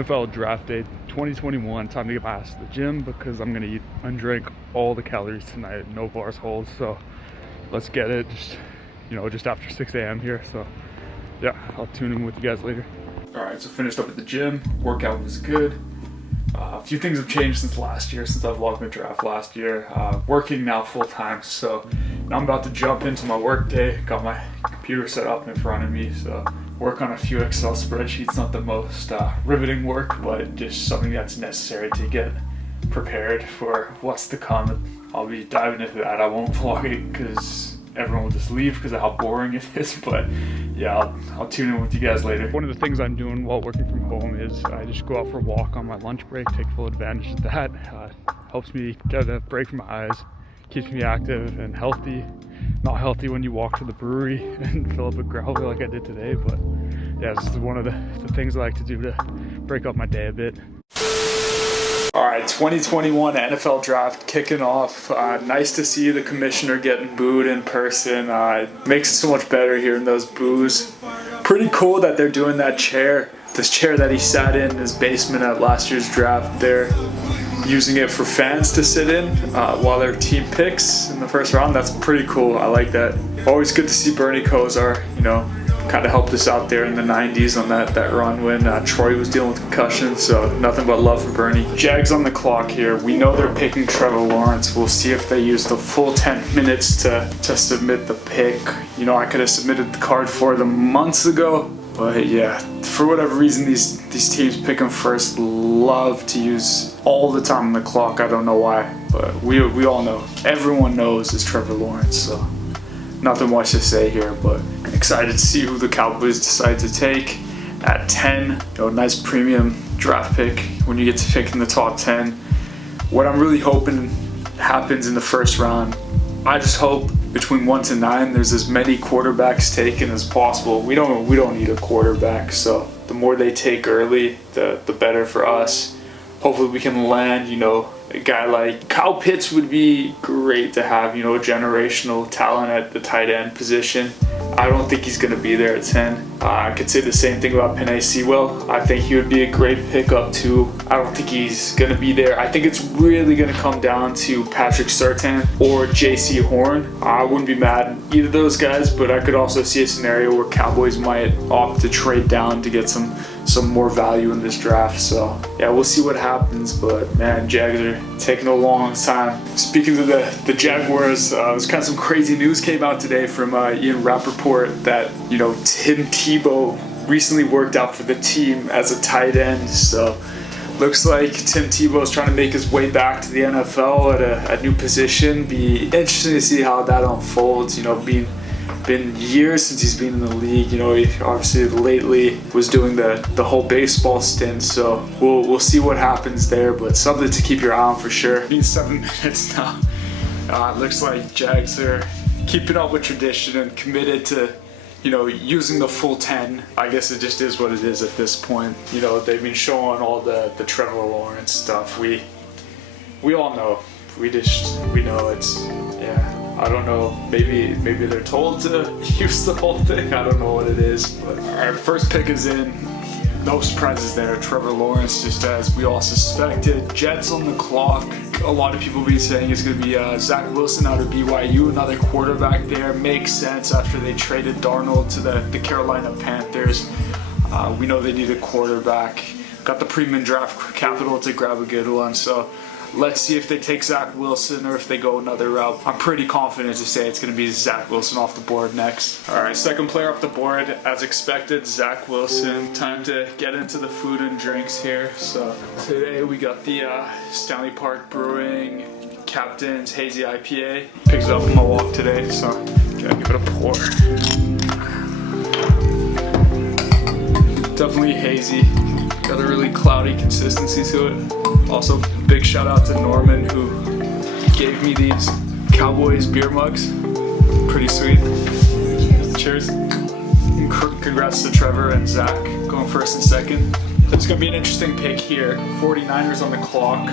NFL draft day 2021. Time to get my ass to the gym because I'm gonna eat and drink all the calories tonight. No bars hold, so let's get it. Just after 6 a.m. here. So yeah, I'll tune in with you guys later. All right, so finished up at the gym. Workout was good. A few things have changed since last year, since I vlogged my draft last year. Working now full time, so now I'm about to jump into my work day. Got my computer set up in front of me, so work on a few Excel spreadsheets. Not the most riveting work, but just something that's necessary to get prepared for what's to come. I'll be diving into that. I won't vlog it because everyone will just leave because of how boring it is, but yeah, I'll tune in with you guys later. One of the things I'm doing while working from home is I just go out for a walk on my lunch break, take full advantage of that. Helps me get a break from my eyes, keeps me active and healthy. Not healthy when you walk to the brewery and fill up a growler like I did today, but yeah, this is one of the things I like to do to break up my day a bit. All right, 2021 NFL draft kicking off. Nice to see the commissioner getting booed in person. Makes it so much better hearing those boos. Pretty cool that they're doing that chair. This chair that he sat in his basement at last year's draft, they're using it for fans to sit in while their team picks in the first round. That's pretty cool. I like that. Always good to see Bernie Kosar, kind of helped us out there in the 90s on that run when Troy was dealing with concussion, so nothing but love for Bernie. Jags on the clock here. We know they're picking Trevor Lawrence. We'll see if they use the full 10 minutes to submit the pick. I could have submitted the card for them months ago, but yeah, for whatever reason, these teams pick them first love to use all the time on the clock. I don't know why, but we all know. Everyone knows it's Trevor Lawrence, so nothing much to say here, but excited to see who the Cowboys decide to take at 10. Nice premium draft pick when you get to pick in the top 10. What I'm really hoping happens in the first round, I just hope between 1 to 9 there's as many quarterbacks taken as possible. We don't need a quarterback, so the more they take early, the better for us. Hopefully we can land, a guy like Kyle Pitts would be great to have, a generational talent at the tight end position. I don't think he's going to be there at 10. I could say the same thing about Penei Sewell. I think he would be a great pickup too. I don't think he's going to be there. I think it's really going to come down to Patrick Surtain or J.C. Horn. I wouldn't be mad at either of those guys, but I could also see a scenario where Cowboys might opt to trade down to get some more value in this draft. So yeah, we'll see what happens, but man, Jags are taking a long time. Speaking of the Jaguars, there's kind of some crazy news came out today from Ian Rappaport that Tim Tebow recently worked out for the team as a tight end. So looks like Tim Tebow is trying to make his way back to the NFL at a new position. Be interesting to see how that unfolds. Been years since he's been in the league. He obviously lately was doing the whole baseball stint, so we'll see what happens there, but something to keep your eye on for sure. It's been 7 minutes now. It looks like Jags are keeping up with tradition and committed to using the full 10. I guess it just is what it is at this point. They've been showing all the Trevor Lawrence stuff. We all know. We know it's, yeah. I don't know, maybe they're told to use the whole thing. I don't know what it is. But our first pick is in. No surprises there. Trevor Lawrence, just as we all suspected. Jets on the clock. A lot of people be saying it's going to be Zach Wilson out of BYU, another quarterback there. Makes sense after they traded Darnold to the Carolina Panthers. We know they need a quarterback. Got the premium draft capital to grab a good one, so let's see if they take Zach Wilson or if they go another route. I'm pretty confident to say it's going to be Zach Wilson off the board next. All right, second player off the board, as expected, Zach Wilson. Time to get into the food and drinks here. So today we got the Stanley Park Brewing Captain's Hazy IPA. Picks it up on my walk today, so gotta give it a pour. Definitely hazy. Got a really cloudy consistency to it. Also, big shout out to Norman who gave me these Cowboys beer mugs. Pretty sweet. Cheers. And congrats to Trevor and Zach going first and second. It's going to be an interesting pick here. 49ers on the clock.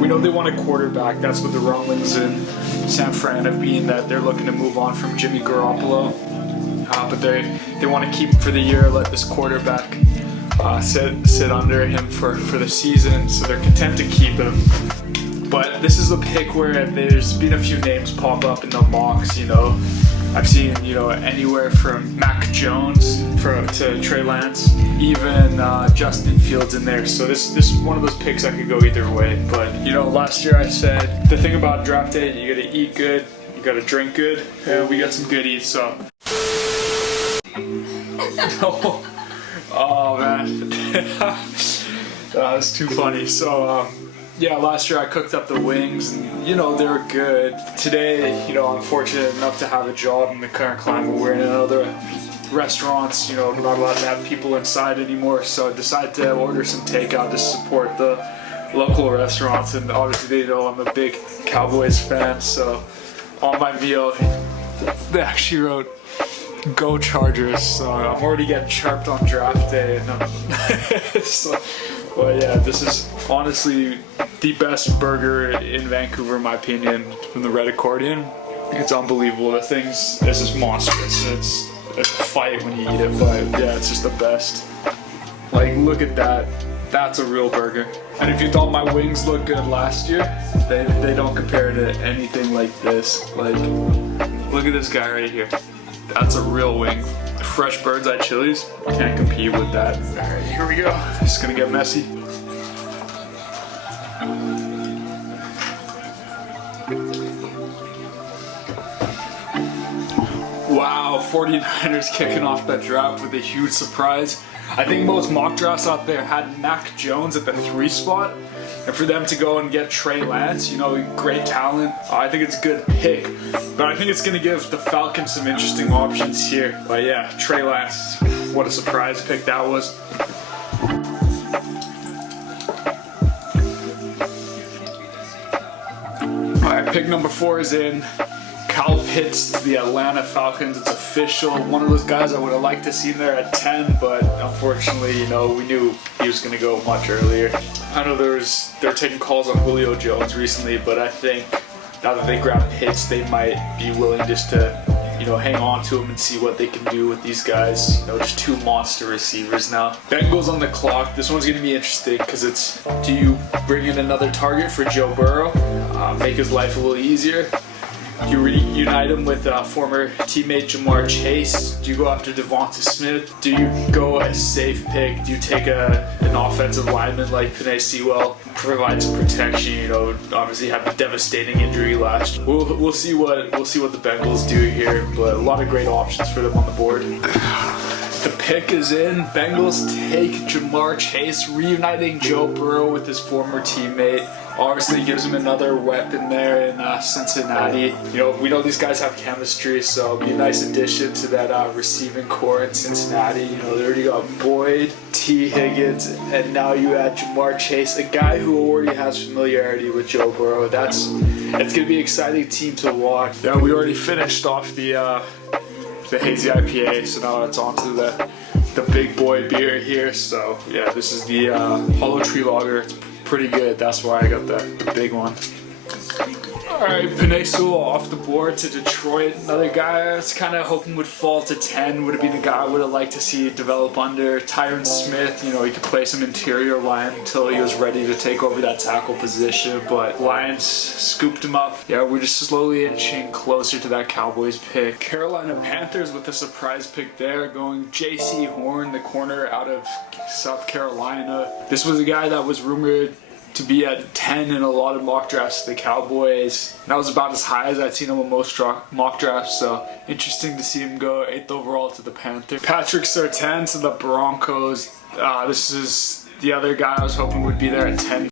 We know they want a quarterback. That's what the rumblings in San Fran have been, that they're looking to move on from Jimmy Garoppolo. But they want to keep him for the year, let this quarterback sit under him for the season, so they're content to keep him. But this is a pick where there's been a few names pop up in the mocks, you know. I've seen, you know, anywhere from Mac Jones to Trey Lance, even Justin Fields in there. So this is one of those picks I could go either way. But, you know, last year I said the thing about draft day, you gotta eat good, you gotta drink good, and we got some good eats, so. No. Oh man, that's too funny. So yeah, last year I cooked up the wings, and you know, they were good. Today, you know, I'm fortunate enough to have a job in the current climate we're in. In other restaurants, you know, we're not allowed to have people inside anymore, so I decided to order some takeout to support the local restaurants. And obviously they know I'm a big Cowboys fan, so on my meal they actually wrote "Go Chargers," so I'm already getting chirped on draft day. And so, but yeah, this is honestly the best burger in Vancouver, in my opinion, from the Red Accordion. It's unbelievable. The thing's just monstrous. It's a fight when you eat it, but yeah, it's just the best. Like, look at that. That's a real burger. And if you thought my wings looked good last year, they don't compare to anything like this. Like, look at this guy right here. That's a real wing. Fresh Bird's Eye Chili's, can't compete with that. Alright, here we go. It's gonna get messy. Wow, 49ers kicking off that draft with a huge surprise. I think most mock drafts out there had Mac Jones at the 3 spot. And for them to go and get Trey Lance, you know, great talent, I think it's a good pick. But I think it's going to give the Falcons some interesting options here. But yeah, Trey Lance, what a surprise pick that was. Alright, pick number 4 is in. Kyle Pitts to the Atlanta Falcons. It's official. One of those guys I would have liked to see there at 10, but unfortunately, you know, we knew he was going to go much earlier. I know they're taking calls on Julio Jones recently, but I think now that they grabbed Pitts, they might be willing just to, you know, hang on to him and see what they can do with these guys. You know, just 2 monster receivers now. Bengals on the clock. This one's going to be interesting because it's, do you bring in another target for Joe Burrow, make his life a little easier? Do you reunite him with former teammate Jamar Chase? Do you go after Devonta Smith? Do you go a safe pick? Do you take an offensive lineman like Penei Sewell, provide some protection? You know, obviously had a devastating injury last year. We'll see what the Bengals do here, but a lot of great options for them on the board. The pick is in. Bengals take Jamar Chase, reuniting Joe Burrow with his former teammate. Obviously gives him another weapon there in Cincinnati. You know, we know these guys have chemistry, so it'll be a nice addition to that receiving core in Cincinnati. You know, they already got Boyd, T. Higgins, and now you add Jamar Chase, a guy who already has familiarity with Joe Burrow. It's gonna be an exciting team to watch. Yeah, we already finished off the hazy IPA, so now it's on to the big boy beer here. So yeah, this is the Hollow Tree Lager. It's pretty good. That's why I got the big one. Alright, Penei Sewell off the board to Detroit. Another guy I was kind of hoping would fall to 10. Would have been a guy I would have liked to see develop under. Tyron Smith, you know, he could play some interior line until he was ready to take over that tackle position. But Lions scooped him up. Yeah, we're just slowly inching closer to that Cowboys pick. Carolina Panthers with a surprise pick there, going J.C. Horn, the corner out of South Carolina. This was a guy that was rumored to be at 10 in a lot of mock drafts to the Cowboys. That was about as high as I'd seen him in most mock drafts, so interesting to see him go 8th overall to the Panthers. Patrick Surtain to the Broncos. This is the other guy I was hoping would be there at 10.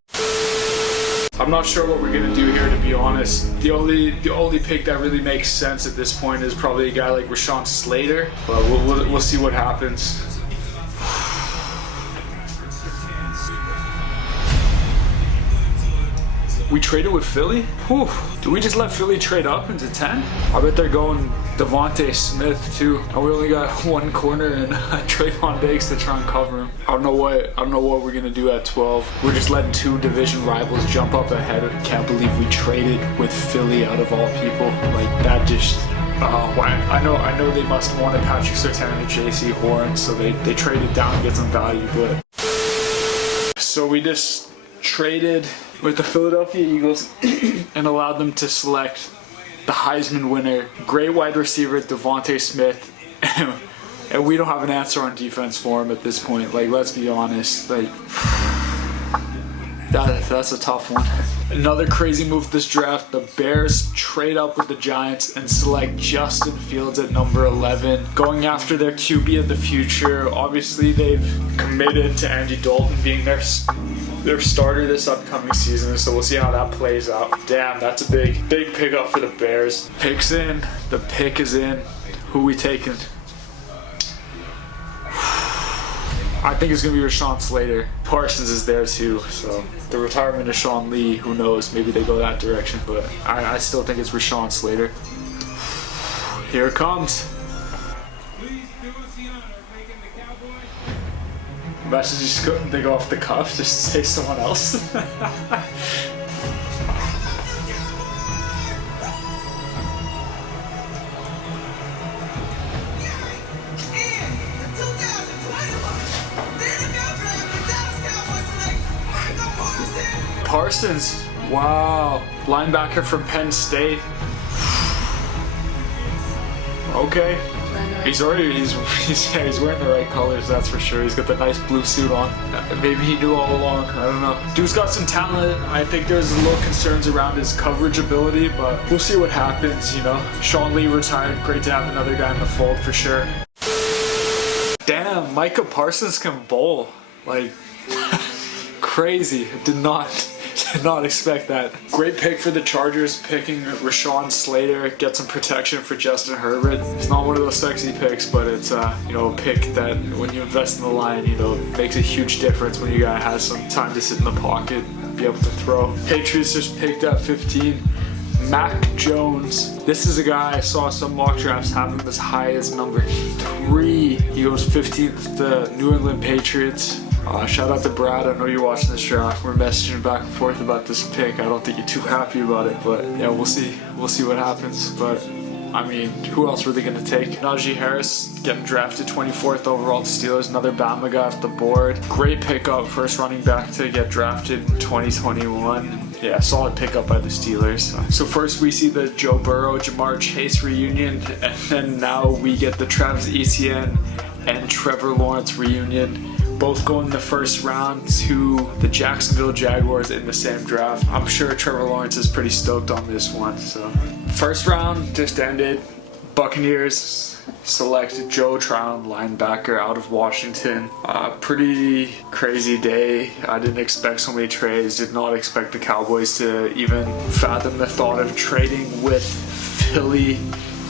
I'm not sure what we're gonna do here, to be honest. The only pick that really makes sense at this point is probably a guy like Rashawn Slater, but we'll see what happens. We traded with Philly? Whew. Do we just let Philly trade up into 10? I bet they're going Devonta Smith too. And we only got one corner and Trayvon Diggs to try and cover him. I don't know what we're gonna do at 12. We're just letting 2 division rivals jump up ahead. Can't believe we traded with Philly out of all people. Like, that just I know they must have wanted Patrick Surtain and J.C. Horn, so they traded down to get some value. But so we just traded with the Philadelphia Eagles and allowed them to select the Heisman winner, great wide receiver Devontae Smith, and we don't have an answer on defense for him at this point. Like, let's be honest, like that's a tough one. Another crazy move this draft, the Bears trade up with the Giants and select Justin Fields at number 11, going after their QB of the future. Obviously, they've committed to Andy Dalton being their starter this upcoming season, so we'll see how that plays out. Damn, that's a big pickup for the Bears. Pick's in, the pick is in. Who we taking? I think it's going to be Rashawn Slater. Parsons is there too, so the retirement of Sean Lee, who knows, maybe they go that direction, but I still think it's Rashawn Slater. Here it comes. Imagine they go off the cuff, just say someone else. Parsons, wow, linebacker from Penn State. Okay, he's wearing the right colors, that's for sure. He's got the nice blue suit on. Maybe he knew all along, I don't know. Dude's got some talent. I think there's a little concerns around his coverage ability, but we'll see what happens, you know. Sean Lee retired, great to have another guy in the fold for sure. Damn, Micah Parsons can bowl, like crazy. Did not expect that. Great pick for the Chargers, picking Rashawn Slater, get some protection for Justin Herbert. It's not one of those sexy picks, but it's a pick that when you invest in the line, makes a huge difference when you guy has some time to sit in the pocket, be able to throw. Patriots just picked up 15. Mac Jones. This is a guy I saw some mock drafts have him as high as number 3. He goes 15th to New England Patriots. Shout out to Brad. I know you're watching this draft. We're messaging back and forth about this pick. I don't think you're too happy about it, but yeah, we'll see. We'll see what happens. But I mean, who else were they going to take? Najee Harris getting drafted 24th overall to Steelers. Another Bama guy off the board. Great pickup, first running back to get drafted in 2021. Yeah, solid pickup by the Steelers. So first we see the Joe Burrow, Jamar Chase reunion, and then now we get the Travis Etienne and Trevor Lawrence reunion. Both going in the first round to the Jacksonville Jaguars in the same draft. I'm sure Trevor Lawrence is pretty stoked on this one. So, first round just ended. Buccaneers selected Joe Tryon, linebacker out of Washington. Pretty crazy day. I didn't expect so many trades. Did not expect the Cowboys to even fathom the thought of trading with Philly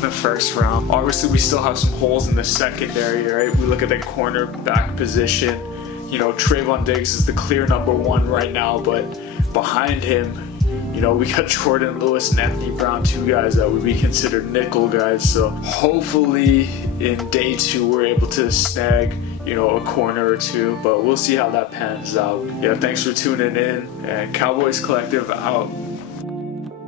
the first round. Obviously, we still have some holes in the secondary, right? We look at the cornerback position. Trayvon Diggs is the clear number 1 right now, but behind him, we got Jordan Lewis and Anthony Brown, 2 guys that would be considered nickel guys. So hopefully in day 2, we're able to snag, a corner or 2, but we'll see how that pans out. Yeah, thanks for tuning in, and Cowboys Collective out.